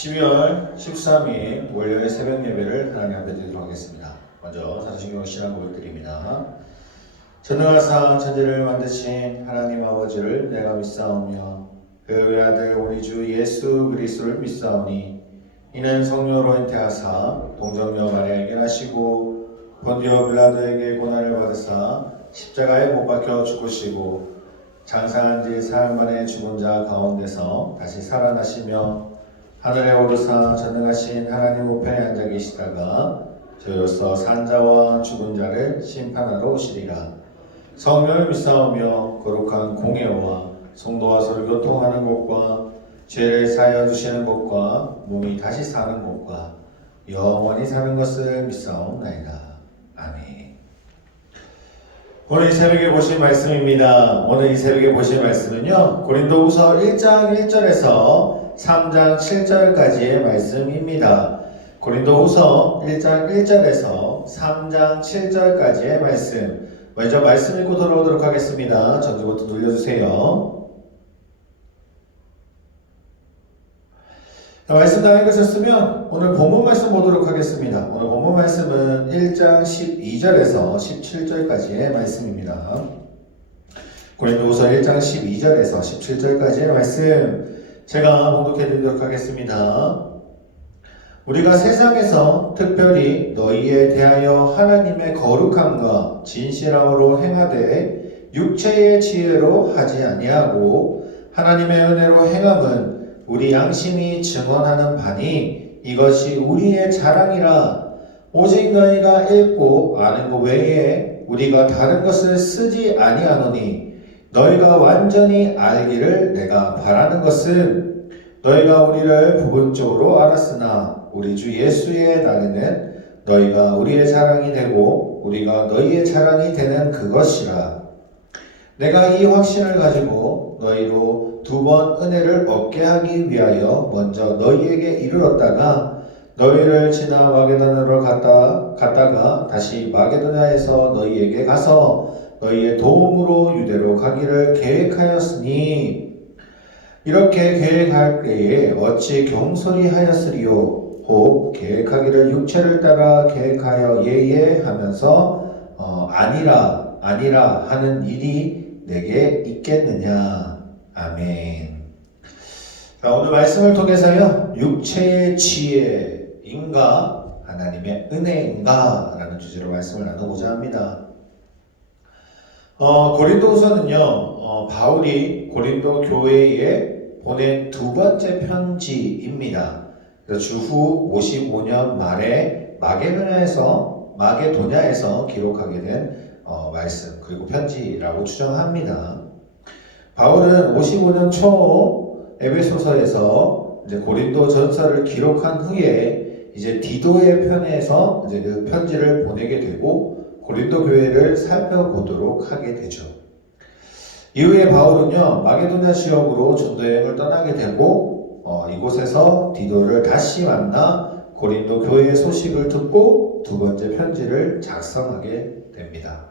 12월 13일 월요일 새벽 예배를 하나님 앞에 드리도록 하겠습니다. 먼저 사도신경 신앙 고백드립니다. 전능하사 천지를 만드신 하나님 아버지를 내가 믿사오며 그 외아들 우리 주 예수 그리스도를 믿사오니 이는 성령으로 잉태하사 동정녀 마리아에게 나시고 본디오 빌라도에게 고난을 받으사 십자가에 못 박혀 죽으시고 장사한 지 사흘 만에 죽은 자 가운데서 다시 살아나시며 하늘에 오르사 전능하신 하나님 우편에 앉아 계시다가 저로서 산자와 죽은 자를 심판하러 오시리라. 성령을 믿사오며 거룩한 공예와 성도와 서로 교통하는 것과 죄를 사하여 주시는 것과 몸이 다시 사는 것과 영원히 사는 것을 믿사옵나이다. 아멘. 오늘 이 새벽에 보실 말씀입니다. 오늘 이 새벽에 보실 말씀은요, 고린도후서 1장 1절에서 3장 7절까지의 말씀입니다. 고린도후서 1장 1절에서 3장 7절까지의 말씀. 먼저 말씀 읽고 돌아오도록 하겠습니다. 전주부터 눌러주세요. 말씀 다 읽으셨으면 오늘 본문 말씀 보도록 하겠습니다. 오늘 본문 말씀은 1장 12절에서 17절까지의 말씀입니다. 고린도후서 1장 12절에서 17절까지의 말씀 제가 봉독해 드리도록 하겠습니다. 우리가 세상에서 특별히 너희에 대하여 하나님의 거룩함과 진실함으로 행하되 육체의 지혜로 하지 아니하고 하나님의 은혜로 행함은 우리 양심이 증언하는 바니 이것이 우리의 자랑이라. 오직 너희가 읽고 아는 것 외에 우리가 다른 것을 쓰지 아니하노니 너희가 완전히 알기를 내가 바라는 것은 너희가 우리를 부분적으로 알았으나 우리 주 예수의 날에는 너희가 우리의 자랑이 되고 우리가 너희의 자랑이 되는 그것이라. 내가 이 확신을 가지고 너희로 두 번 은혜를 얻게 하기 위하여 먼저 너희에게 이르렀다가 너희를 지나 마게도냐로 갔다가 다시 마게도냐에서 너희에게 가서 너희의 도움으로 유대로 가기를 계획하였으니 이렇게 계획할 때에 어찌 경솔히 하였으리요. 혹 계획하기를 육체를 따라 계획하여 예예 하면서 아니라 하는 일이 내게 있겠느냐. 아멘. 자, 오늘 말씀을 통해서요, 육체의 지혜인가 하나님의 은혜인가 라는 주제로 말씀을 나누고자 합니다. 고린도후서는요, 바울이 고린도 교회에 보낸 두 번째 편지입니다. 주후 55년 말에 마게도냐에서 기록하게 된 말씀 그리고 편지라고 추정합니다. 바울은 55년 초 에베소서에서 이제 고린도 전서를 기록한 후에 이제 디도의 편에서 이제 그 편지를 보내게 되고 고린도 교회를 살펴보도록 하게 되죠. 이후에 바울은요, 마게도냐 지역으로 전도 여행을 떠나게 되고 이곳에서 디도를 다시 만나 고린도 교회의 소식을 듣고 두 번째 편지를 작성하게 됩니다.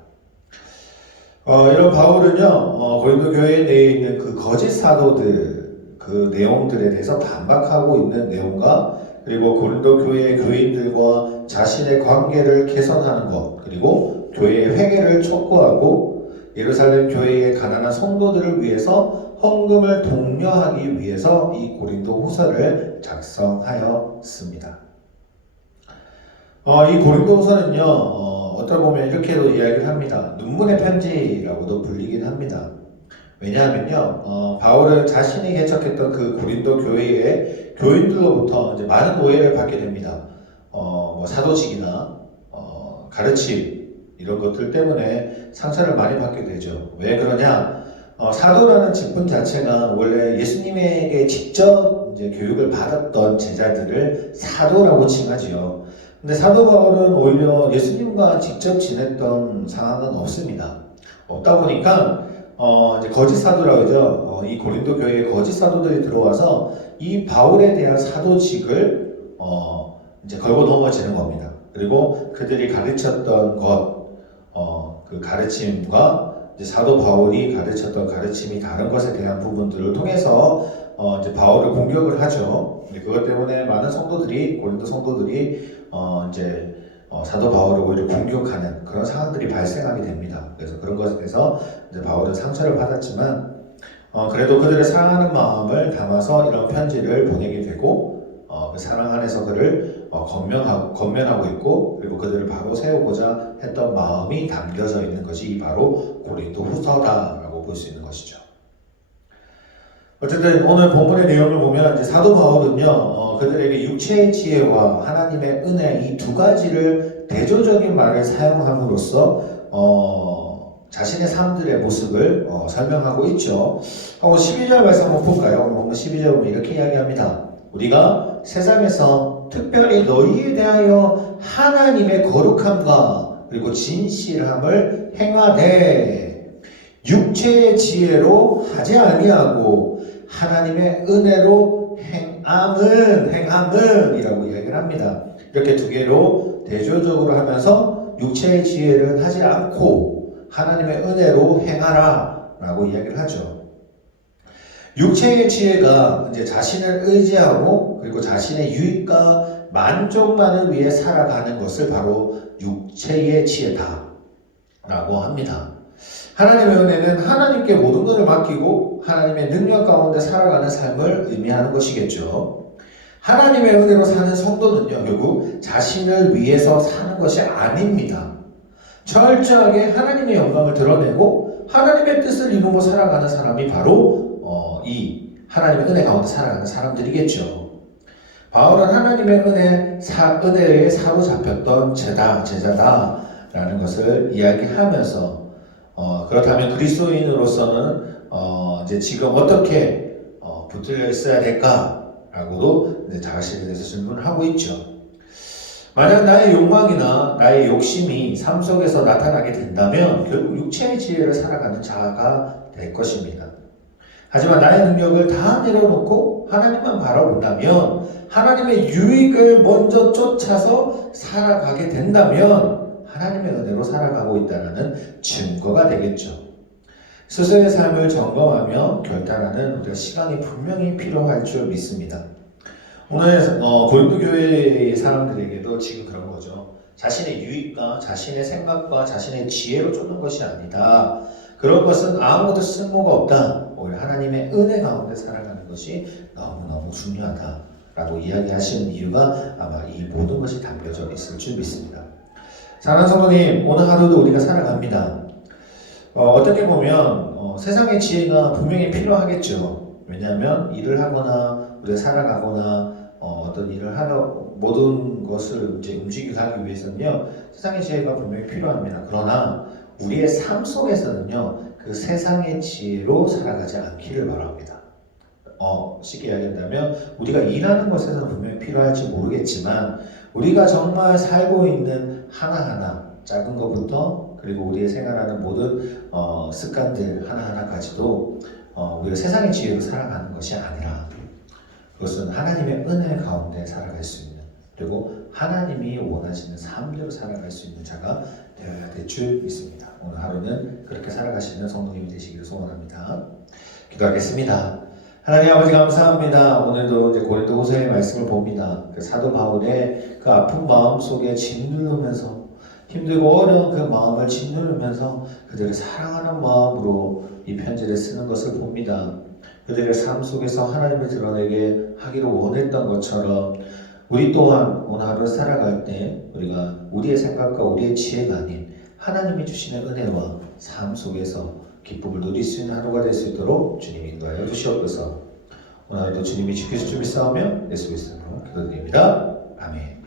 이런 바울은요, 고린도 교회 내에 있는 그 거짓 사도들, 그 내용들에 대해서 반박하고 있는 내용과 그리고 고린도 교회의 교인들과 자신의 관계를 개선하는 것, 그리고 교회의 회개를 촉구하고 예루살렘 교회의 가난한 성도들을 위해서 헌금을 독려하기 위해서 이 고린도 후서를 작성하였습니다. 이 고린도 후서는요, 어떻게 보면 이렇게도 이야기를 합니다. 눈물의 편지라고도 불리긴 합니다. 왜냐하면요, 바울은 자신이 개척했던 그 고린도 교회의 교인들로부터 이제 많은 오해를 받게 됩니다. 사도직이나 가르침 이런 것들 때문에 상처를 많이 받게 되죠. 왜 그러냐? 사도라는 직분 자체가 원래 예수님에게 직접 이제 교육을 받았던 제자들을 사도라고 칭하지요. 근데 사도 바울은 오히려 예수님과 직접 지냈던 상황은 없습니다. 없다 보니까 이제 거짓 사도라고 하죠. 이 고린도 교회에 거짓 사도들이 들어와서 이 바울에 대한 사도직을 이제 걸고 넘어지는 겁니다. 그리고 그들이 가르쳤던 것, 그 가르침과 이제 사도 바울이 가르쳤던 가르침이 다른 것에 대한 부분들을 통해서 이제 바울을 공격을 하죠. 그것 때문에 많은 성도들이 고린도 성도들이 이제 사도 바울을 오히려 공격하는 그런 상황들이 발생하게 됩니다. 그래서 그런 것에 대해서 이제 바울은 상처를 받았지만 그래도 그들의 사랑하는 마음을 담아서 이런 편지를 보내게 되고 그 사랑 안에서 그를 건면하고 있고 그리고 그들을 바로 세우고자 했던 마음이 담겨져 있는 것이 바로 고린도 후서다라고 볼 수 있는 것이죠. 어쨌든 오늘 본문의 내용을 보면 이제 사도 바울은요 그들에게 육체의 지혜와 하나님의 은혜 이 두 가지를 대조적인 말을 사용함으로써 자신의 삶들의 모습을 설명하고 있죠. 12절 말씀 한번 볼까요? 오늘 12절 보면 이렇게 이야기합니다. 우리가 세상에서 특별히 너희에 대하여 하나님의 거룩함과 그리고 진실함을 행하되 육체의 지혜로 하지 아니하고 하나님의 은혜로 행함은이라고 이야기를 합니다. 이렇게 두 개로 대조적으로 하면서 육체의 지혜를 하지 않고 하나님의 은혜로 행하라 라고 이야기를 하죠. 육체의 지혜가 이제 자신을 의지하고 그리고 자신의 유익과 만족만을 위해 살아가는 것을 바로 육체의 지혜다 라고 합니다. 하나님의 은혜는 하나님께 모든 것을 맡기고 하나님의 능력 가운데 살아가는 삶을 의미하는 것이겠죠. 하나님의 은혜로 사는 성도는요, 결국 자신을 위해서 사는 것이 아닙니다. 철저하게 하나님의 영광을 드러내고 하나님의 뜻을 이루고 살아가는 사람이 바로 이 하나님의 은혜 가운데 살아가는 사람들이겠죠. 바울은 하나님의 은혜에 사로잡혔던 제자다라는 것을 이야기하면서 그렇다면 그리스도인으로서는 이제 지금 어떻게 붙들려 있어야 될까라고도 이제 자신에 대해서 질문을 하고 있죠. 만약 나의 욕망이나 나의 욕심이 삶 속에서 나타나게 된다면 결국 육체의 지혜를 살아가는 자가 될 것입니다. 하지만 나의 능력을 다 내려놓고 하나님만 바라본다면 하나님의 유익을 먼저 쫓아서 살아가게 된다면 하나님의 은혜로 살아가고 있다는 증거가 되겠죠. 스스로의 삶을 점검하며 결단하는 우리가 시간이 분명히 필요할 줄 믿습니다. 오늘 고린도 교회의 사람들에게도 지금 그런 거죠. 자신의 유익과 자신의 생각과 자신의 지혜로 쫓는 것이 아니다. 그런 것은 아무것도 쓸모가 없다. 오히려 하나님의 은혜 가운데 살아가는 것이 너무너무 중요하다라고 이야기하시는 이유가 아마 이 모든 것이 담겨져 있을 줄 믿습니다. 사랑하는 성도님, 오늘 하루도 우리가 살아갑니다. 어떻게 보면 세상의 지혜가 분명히 필요하겠죠. 왜냐하면 일을 하거나 우리가 살아가거나 어떤 일을 모든 것을 이제 움직이게 하기 위해서는요 세상의 지혜가 분명히 필요합니다. 그러나 우리의 삶 속에서는요 그 세상의 지혜로 살아가지 않기를 바랍니다. 쉽게 이야기한다면 우리가 일하는 것에서는 분명히 필요할지 모르겠지만 우리가 정말 살고 있는 하나하나 작은 것부터 그리고 우리의 생활하는 모든 습관들 하나하나까지도 우리가 세상의 지혜로 살아가는 것이 아니라 그것은 하나님의 은혜 가운데 살아갈 수 있는 그리고 하나님이 원하시는 삶대로 살아갈 수 있는 자가 되어야 될 줄 믿습니다. 오늘 하루는 그렇게 살아가시는 성도님이 되시기를 소원합니다. 기도하겠습니다. 하나님 아버지 감사합니다. 오늘도 이제 고린도 후서의 말씀을 봅니다. 그 사도 바울의 그 아픈 마음 속에 짓누르면서 힘들고 어려운 그 마음을 짓누르면서 그들을 사랑하는 마음으로 이 편지를 쓰는 것을 봅니다. 그들의 삶 속에서 하나님을 드러내게 하기를 원했던 것처럼 우리 또한 오늘 하루 살아갈 때 우리가 우리의 생각과 우리의 지혜가 아닌 하나님이 주시는 은혜와 삶 속에서 기쁨을 누릴 수 있는 하루가 될 수 있도록 주님이 인도하여 주시옵소서. 오늘도 주님이 지켜주실 줄 믿사오며 예수 그리스도로 기도드립니다. 아멘.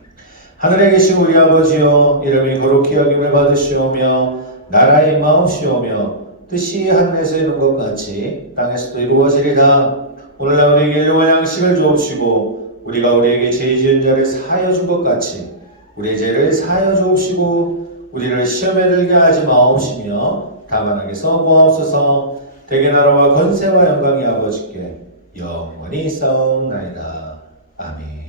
하늘에 계신 우리 아버지여 이름이 거룩히 여김을 받으시오며 나라의 마옵시오며 뜻이 하늘에서 이룬 것 같이 땅에서도 이루어지리다. 오늘날 우리에게 일용할 양식을 주옵시고 우리가 우리에게 죄 지은 자를 사하여 준 것 같이 우리의 죄를 사하여 주옵시고 우리를 시험에 들게 하지 마옵시며 다만 하게서 모아옵소서. 대개 나라와 권세와 영광이 아버지께 영원히 있사옵나이다. 아멘.